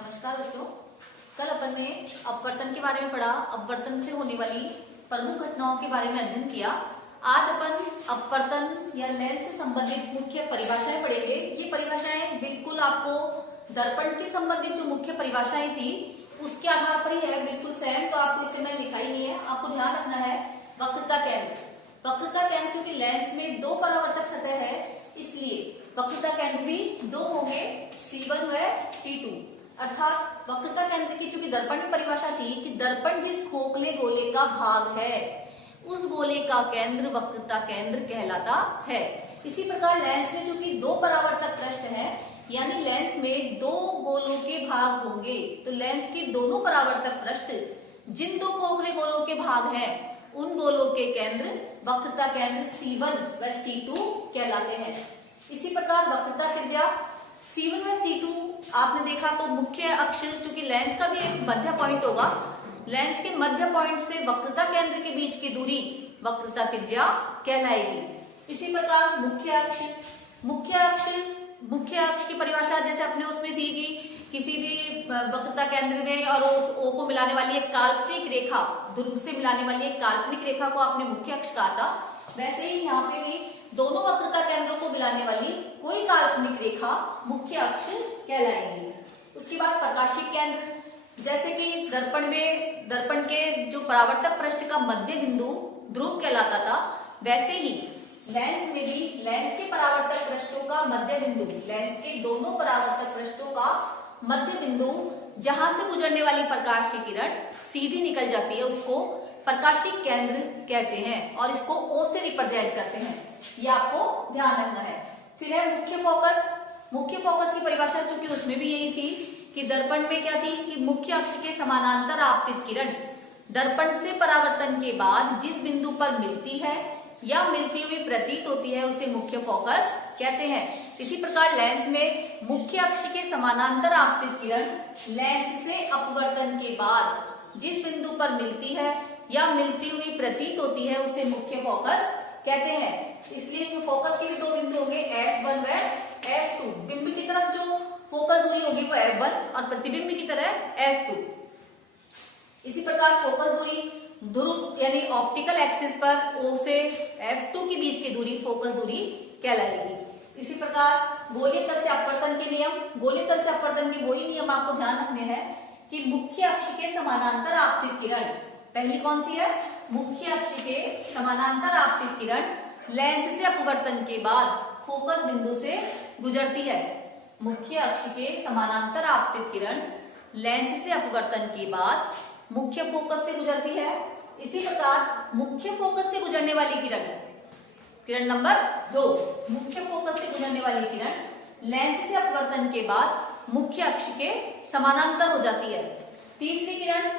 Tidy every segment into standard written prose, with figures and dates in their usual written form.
नमस्कार बच्चों। कल अपन ने अपवर्तन के बारे में पढ़ा, अपवर्तन से होने वाली प्रमुख घटनाओं के बारे में अध्ययन किया। आज अपन अपवर्तन या लेंस से संबंधित मुख्य परिभाषाएं पढ़ेंगे। ये परिभाषाएं बिल्कुल आपको दर्पण के संबंधित जो मुख्य परिभाषाएं थी उसके आधार पर ही है, बिल्कुल सेम। तो आपको इससे मैंने लिखा ही नहीं है, आपको ध्यान रखना है। वक्रता केंद्र, वक्रता केंद्र चूंकि लेंस में दो परावर्तक सतह है इसलिए वक्रता केंद्र भी दो होंगे, C1 व C2। अर्थात वक्रता केंद्र की चूंकि दर्पण में परिभाषा थी कि दर्पण जिस खोखले गोले का भाग है उस गोले का केंद्र वक्रता केंद्र कहलाता है। इसी प्रकार लेंस में चूंकि दो परावर्तक पृष्ठ है, यानी लेंस में दो गोलों के भाग होंगे, तो लेंस के दोनों परावर्तक पृष्ठ जिन दो खोखले गोलों के भाग हैं उन गोलों के केंद्र वक्रता केंद्र C1 व C2 कहलाते हैं। इसी प्रकार वक्रता त्रिज्या C1 व C2 आपने देखा तो मुख्य अक्ष, चूंकि लेंस का भी एक मध्य पॉइंट होगा, लेंस के मध्य पॉइंट से वक्रता केंद्र के बीच की दूरी वक्रता त्रिज्या कहलाएगी। इसी प्रकार मुख्य अक्ष की परिभाषा जैसे अपने उसमें थी कि किसी भी वक्रता केंद्र में और उस O को मिलाने वाली एक काल्पनिक रेखा, ध्रुव से मिलाने वाली एक काल्पनिक रेखा को आपने मुख्य अक्ष कहा था। वैसे ही यहाँ पे भी दोनों वक्रता केंद्रों को मिलाने वाली कोई काल्पनिक रेखा मुख्य अक्ष कहलाएगी। उसके बाद प्रकाशिक केंद्र, जैसे कि दर्पण के जो परावर्तक पृष्ठ का मध्य बिंदु ध्रुव कहलाता था, वैसे ही लेंस में भी लेंस के परावर्तक पृष्ठों का मध्य बिंदु, लेंस के दोनों परावर्तक पृष्ठों का मध्य बिंदु जहां से गुजरने वाली प्रकाश की किरण सीधी निकल जाती है उसको प्रकाशिक केंद्र कहते हैं और इसको O से रिप्रेजेंट करते हैं। ये आपको ध्यान रखना है। फिर है मुख्य फोकस। मुख्य फोकस की परिभाषा चूंकि उसमें भी यही थी कि दर्पण में क्या थी कि मुख्य अक्ष के समानांतर आपतित किरण दर्पण से परावर्तन के बाद जिस बिंदु पर मिलती है या मिलती हुई प्रतीत होती है उसे मुख्य फोकस कहते हैं। इसी प्रकार लेंस में मुख्य अक्ष के समानांतर आपतित किरण लेंस से अपवर्तन के बाद जिस बिंदु पर मिलती है या मिलती हुई प्रतीत होती है उसे मुख्य फोकस कहते हैं। इसलिए इसमें फोकस के भी दो बिंदु होंगे, F1 व F2। बिंब की तरफ जो फोकस दूरी होगी वो F1 और प्रतिबिंब की तरह F2। इसी प्रकार फोकस दूरी ध्रुव यानी ऑप्टिकल एक्सिस पर O से F2 के बीच की दूरी फोकस दूरी कहलाएगी। इसी प्रकार गोलीय तल से अपवर्तन के नियम, गोलीय तल से अपवर्तन के वही नियम आपको ध्यान रखने हैं कि मुख्य अक्ष के समानांतर आपतित किरण, पहली कौन सी है, मुख्य अक्ष के समानांतर आपतित किरण लेंस से अपवर्तन के बाद फोकस बिंदु से गुजरती है। मुख्य अक्ष के समानांतर आपतित किरण लेंस से अपवर्तन के बाद मुख्य फोकस से गुजरती है। इसी प्रकार मुख्य फोकस से गुजरने वाली किरण नंबर 2, मुख्य फोकस से गुजरने वाली किरण लेंस से अपवर्तन के बाद मुख्य अक्ष के समानांतर हो जाती है। तीसरी किरण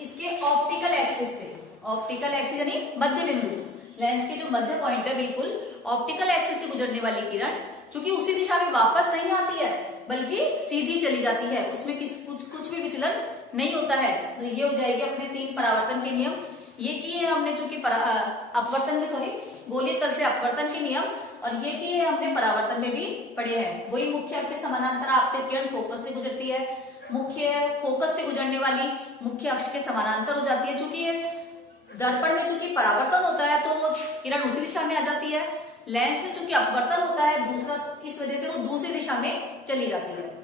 इसके ऑप्टिकल एक्सिस से, ऑप्टिकल एक्सिस यानी मध्य बिंदु, लेंस के जो मध्य पॉइंट है बिल्कुल ऑप्टिकल एक्सिस से गुजरने वाली किरण चूंकि उसी दिशा में वापस नहीं आती है बल्कि सीधी चली जाती है, उसमें कुछ भी विचलन नहीं होता है, तो ये हो जाएगी अपने तीन परावर्तन के नियम। ये किए हैं हमने चूंकि गोलीय तल से अपवर्तन के नियम, और ये किए हमने परावर्तन में भी पढ़े हैं। वही मुख्य अक्ष के समानांतर आपतित किरण फोकस से गुजरती है, मुख्य फोकस से गुजरने वाली मुख्य अक्ष के समानांतर हो जाती है। चूंकि दर्पण में चूंकि परावर्तन होता है तो किरण उसी दिशा में आ जाती है, लेंस में चूंकि अपवर्तन होता है दूसरा, इस वजह से वो दूसरी दिशा में चली जाती है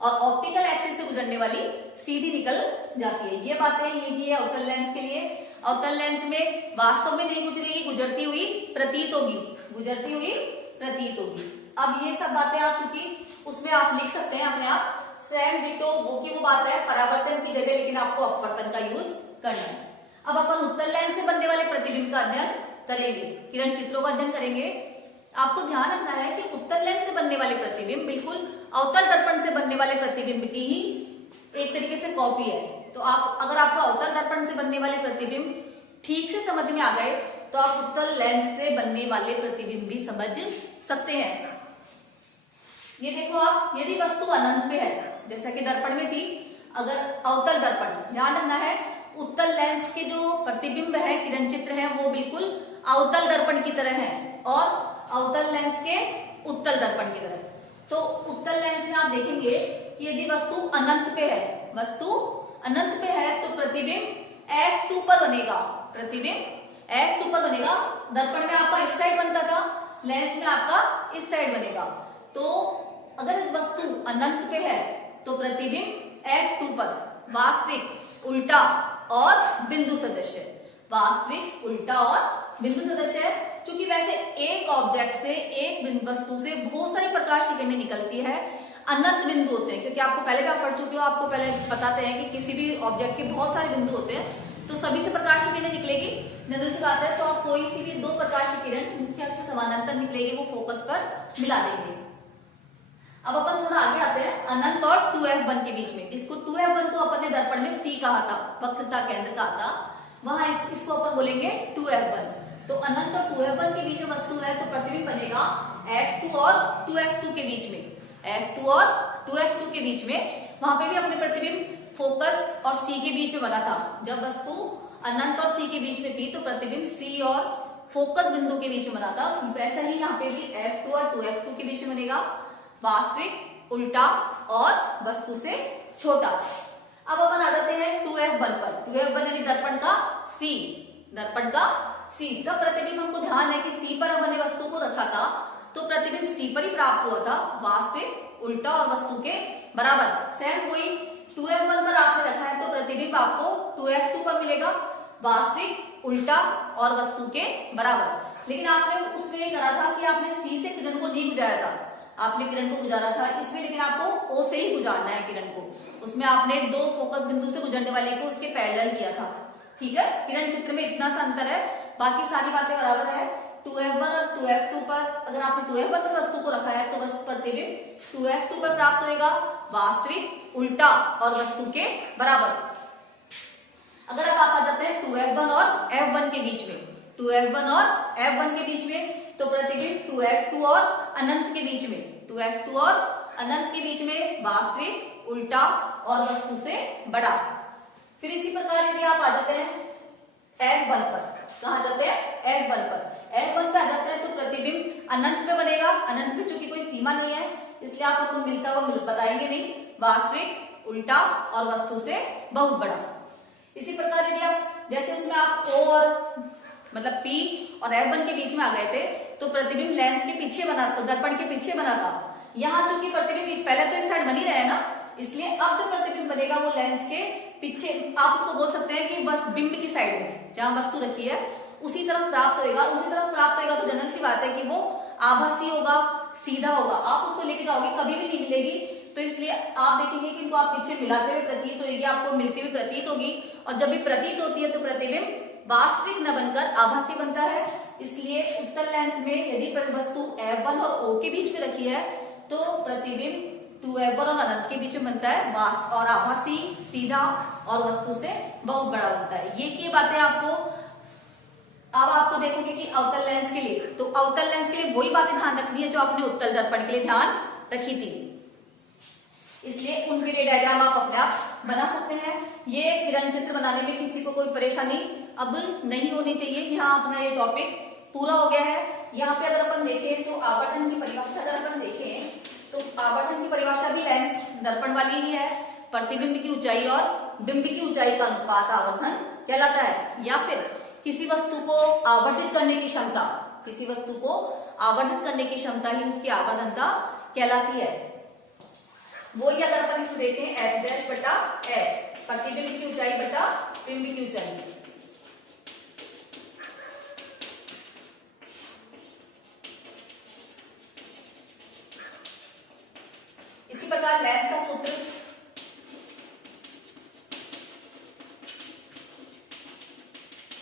और ऑप्टिकल एक्सिस से गुजरने वाली सीधी निकल जाती है। ये बातें ये की है अवतल लेंस के लिए। अवतल लेंस में वास्तव में नहीं गुजरेगी, गुजरती हुई प्रतीत होगी, गुजरती हुई प्रतीत होगी। अब ये सब बातें आप चूंकि उसमें आप लिख सकते हैं अपने आप, सेम डिटो वो की वो बात है परावर्तन की जगह, लेकिन आपको अपवर्तन का यूज करना है। अब अपन उत्तल लेंस से बनने वाले प्रतिबिंब का अध्ययन करेंगे, किरण चित्रों का अध्ययन करेंगे। आपको ध्यान रखना है कि उत्तल लेंस से बनने वाले प्रतिबिंब बिल्कुल अवतल दर्पण से बनने वाले प्रतिबिंब की ही एक तरीके से कॉपी है। तो अगर आपको अवतल दर्पण से बनने वाले प्रतिबिंब ठीक से समझ में आ गए तो आप उत्तल लेंस से बनने वाले प्रतिबिंब भी समझ सकते हैं। ये देखो आप, यदि वस्तु अनंत में है जैसा कि दर्पण में थी, अगर अवतल दर्पण, ध्यान रखना है उत्तल लेंस के जो प्रतिबिंब है, किरण चित्र है, वो बिल्कुल अवतल दर्पण की तरह है और अवतल लेंस के उत्तल दर्पण की तरह। तो उत्तल लेंस में आप देखेंगे यदि वस्तु अनंत पे है, वस्तु अनंत पे है तो प्रतिबिंब F2 पर बनेगा, प्रतिबिंब F2 पर बनेगा। दर्पण में आपका इस साइड बनता था, लेंस में आपका इस साइड बनेगा। तो अगर वस्तु अनंत पे है तो प्रतिबिंब F2 पर, वास्तविक, उल्टा और बिंदु सदृश, वास्तविक, उल्टा और बिंदु सदृश है। क्योंकि वैसे एक ऑब्जेक्ट से, एक वस्तु से बहुत सारी प्रकाश की किरणें निकलती है, अनंत बिंदु होते हैं। क्योंकि आपको पहले भी आप पढ़ चुके हो, आपको पहले बताते हैं कि किसी भी ऑब्जेक्ट के बहुत सारे बिंदु होते हैं, तो सभी से प्रकाश की किरणें निकलेगी, नजर से बात है। तो आप कोई सी भी दो प्रकाश की किरण मुख्य अक्ष से समानांतर निकलेगी, वो फोकस पर मिला देंगे। अब अपन थोड़ा आगे आते हैं अनंत और 2f1 के बीच में। इसको 2f1 को अपन ने दर्पण में C कहा था, वक्रता केंद्र कहा था, वहां इसको अपन बोलेंगे 2f1। तो अनंत और 2f1 के बीच में वस्तु है तो प्रतिबिंब बनेगा F2 और 2f2 के बीच में, F2 और 2f2 के बीच में। वहां पे भी अपने प्रतिबिंब फोकस और C के बीच में बना था। जब वस्तु अनंत और C के बीच में थी तो प्रतिबिंब C और फोकस बिंदु के बीच में बना था। वैसा ही यहाँ पे भी F2 और 2f2 के बीच में बनेगा, वास्तविक, उल्टा और वस्तु से छोटा। अब अपन आ जाते हैं 2f1 पर। 2f1 यानी दर्पण का C, दर्पण का C का प्रतिबिंब हमको ध्यान है कि C पर हमने वस्तु को रखा था तो प्रतिबिंब C पर ही प्राप्त हुआ था, वास्तविक, उल्टा और वस्तु के बराबर। सेम वही 2f1 पर आपने रखा है तो प्रतिबिंब आपको 2f2 पर मिलेगा, वास्तविक, उल्टा और वस्तु के बराबर। लेकिन आपने उसमें ये करा था कि आपने C से किरण को नहीं गुजारा था, आपने किरण को गुजारा था इसमें, लेकिन आपको O से ही गुजारना है किरण को। उसमें आपने दो फोकस बिंदु से गुजरने वाले को उसके पैरेलल किया था, ठीक है। किरण चित्र में इतना सा अंतर है, बाकी सारी बातें बराबर है। 2f1 और 2f2 पर अगर आपने 2f1 पर वस्तु को रखा है तो वस्तु प्रतिबिंब 2f2 पर प्राप्त होगा, वास्तविक, उल्टा और वस्तु के बराबर। अगर अब आप आ जाते हैं 2f1 और f1 के बीच में, 2f1 और f1 के बीच में तो प्रतिबिंब 2f2 और अनंत के बीच में, 2f2 और अनंत के बीच में, वास्तविक, उल्टा और वस्तु से बड़ा। फिर इसी प्रकार यदि आप आ जाते हैं f1 पर, कहा जाते हैं f1 पर, f1 पे आ जाते हैं तो प्रतिबिंब अनंत पे बनेगा। अनंत पे चूंकि कोई सीमा नहीं है इसलिए आप उनको मिलता हुआ बताएंगे नहीं, वास्तविक, उल्टा और वस्तु से बहुत बड़ा। इसी प्रकार यदि आप जैसे उसमें आप O और मतलब P और f1 के बीच में आ गए थे तो प्रतिबिंब लेंस के पीछे बना, तो दर्पण के पीछे बना था। यहाँ चूंकि प्रतिबिंब पहले तो एक साइड बनी रहे ना, इसलिए अब जो प्रतिबिंब बनेगा वो लेंस के पीछे, आप उसको बोल सकते हैं कि बस बिंब की साइड में जहां वस्तु रखी है उसी तरफ प्राप्त होगा। उसी तरफ प्राप्त होगा तो जनरल सी बात है कि वो आभासी होगा, सीधा होगा, आप उसको लेके जाओगे कभी भी नहीं मिलेगी। तो इसलिए आप देखेंगे कि इनको आप पीछे मिलाते हुए प्रतीत होगी, आपको मिलती हुई प्रतीत होगी। और जब भी प्रतीत होती है तो प्रतिबिंब वास्तविक न बनकर आभासी बनता है। इसलिए उत्तल लेंस में यदि वस्तु f1 और O के बीच में रखी है तो प्रतिबिंब 2f1 और अनंत के बीच में बनता है और आभासी, सीधा और वस्तु से बहुत बड़ा बनता है। ये की बातें आपको अब आपको देखोगे कि अवतल लेंस के लिए, तो अवतल लेंस के लिए वही बातें ध्यान रखनी है जो आपने उत्तल दर्पण के लिए ध्यान रखी थी। इसलिए उनके लिए डायग्राम आप अपने आप बना सकते हैं। ये किरण चित्र बनाने में किसी को कोई परेशानी अब नहीं होनी चाहिए। यहाँ अपना ये टॉपिक पूरा हो गया है। यहाँ पे अगर अपन देखें तो आवर्धन की परिभाषा अगर अपन देखें तो आवर्धन की परिभाषा भी लेंस दर्पण वाली ही है। प्रतिबिंब की ऊंचाई और बिंब की ऊंचाई का अनुपात आवर्धन कहलाता है। या फिर किसी वस्तु को आवर्धित करने की क्षमता, किसी वस्तु को आवर्धित करने की क्षमता ही उसकी आवर्धनता कहलाती है। वो ही अगर अपन इसमें देखें h डैश बटा h, प्रतिबिंब की ऊंचाई बटा बिंब की ऊंचाई। इसी प्रकार लेंस का सूत्र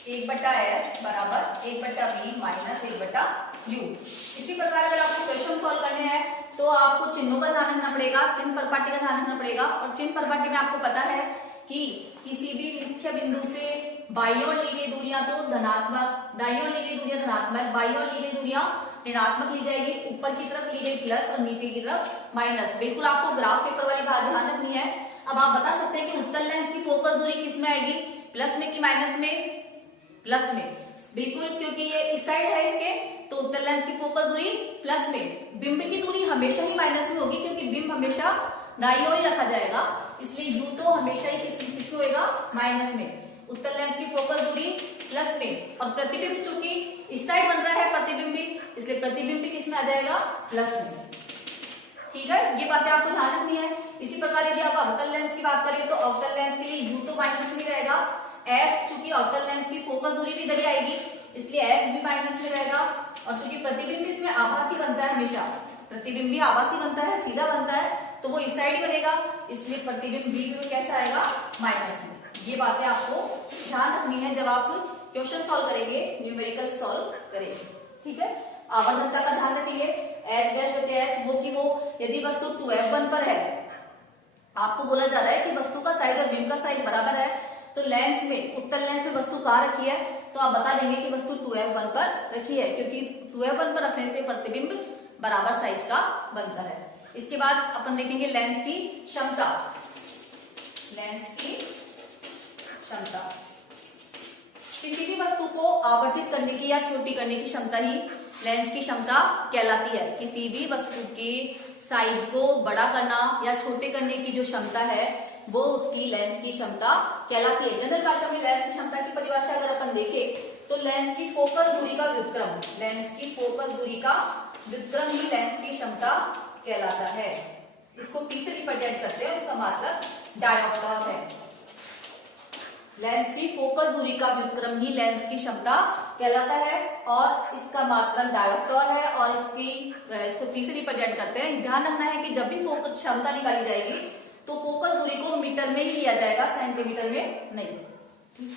एक बटा एफ बराबर एक बटा बी माइनस एक बटा यू। इसी प्रकार अगर आपको क्वेश्चन सॉल्व करने हैं तो आपको चिन्हों का ध्यान रखना पड़ेगा, चिन्ह परपाटी का ध्यान रखना पड़ेगा। और चिन्ह परपाटी में आपको पता है कि किसी भी मुख्य बिंदु से बाईं ओर ली गई दूरियां तो धनात्मक, दाईं ओर ली गई दूरियां धनात्मक, बाईं ओर ली गई दूरियां ऋणात्मक ली जाएगी, ऊपर की तरफ ली गई प्लस और नीचे की तरफ माइनस। बिल्कुल आपको ग्राफ पेपर वाली बात ध्यान रखनी है। अब आप बता सकते हैं कि उत्तल लेंस की फोकस दूरी किस में आएगी, प्लस में कि माइनस में? प्लस में, बिल्कुल, क्योंकि ये इस साइड है इसके, तो उत्तल लेंस की फोकस दूरी प्लस में। बिंब की दूरी हमेशा ही माइनस में होगी क्योंकि बिंब हमेशा दाईं ओर ही रखा जाएगा, इसलिए यू तो हमेशा ही किसमें होगा, माइनस में। उत्तल लेंस की फोकल दूरी प्लस में, और प्रतिबिंब चूंकि इस साइड बन रहा है प्रतिबिंब भी, इसलिए प्रतिबिंब भी किसमें आ जाएगा, प्लस में। ठीक है, ये बातें आपको ध्यान रखनी है। इसी प्रकार यदि आप अवतल लेंस की बात करें तो अवतल लेंस के लिए यू तो माइनस में रहेगा, एफ चूंकि अवतल लेंस की फोकस दूरी भी इधर ही आएगी, इसलिए एफ भी माइनस में रहेगा। और चूंकि प्रतिबिंब इसमें आभासी बनता है, हमेशा प्रतिबिंब भी आभासी बनता है, सीधा बनता है, तो वो इस साइड ही बनेगा, इसलिए प्रतिबिंब बी भी कैसा आएगा, माइनस में। ये बातें आपको ध्यान रखनी है जब आप क्वेश्चन सॉल्व करेंगे, न्यूमेरिकल सॉल्व करेंगे। ठीक है, आवर्धकता का ध्यान रखेंगे, एच डैश बटे एच, वो की वो यदि वस्तु 2f1 पर है, आपको बोला जा रहा है कि वस्तु का साइज और बिंब का साइज बराबर है, तो लेंस में, उत्तल लेंस में वस्तु कहाँ रखी है, तो आप बता देंगे कि वस्तु 2f1 पर रखी है, क्योंकि 2f1 पर रखने से प्रतिबिंब बराबर साइज का बनता है। इसके बाद अपन देखेंगे लेंस की क्षमता। लेंस की क्षमता किसी भी वस्तु को आवर्धित करने की या छोटी करने की क्षमता ही लेंस की क्षमता कहलाती है। किसी भी वस्तु के साइज को बड़ा करना या छोटे करने की जो क्षमता है वो उसकी लेंस की क्षमता कहलाती है। जनरल भाषा में लेंस की क्षमता की परिभाषा अगर अपन देखें तो लेंस की फोकल दूरी का व्युत्क्रम, लेंस की फोकल दूरी का व्युत्क्रम ही लेंस की क्षमता कहलाता है। इसको पी से रिप्रेजेंट करते हैं, उसका मात्रक डायोप्टर है। लेंस की फोकस दूरी का व्युत्क्रम ही लेंस की क्षमता कहलाता है और इसका मात्रक डायोप्टर है, और इसको पी से रिप्रेजेंट करते हैं। ध्यान रखना है कि जब भी फोकस क्षमता निकाली जाएगी तो फोकस दूरी को मीटर में ही लिया जाएगा, सेंटीमीटर में नहीं।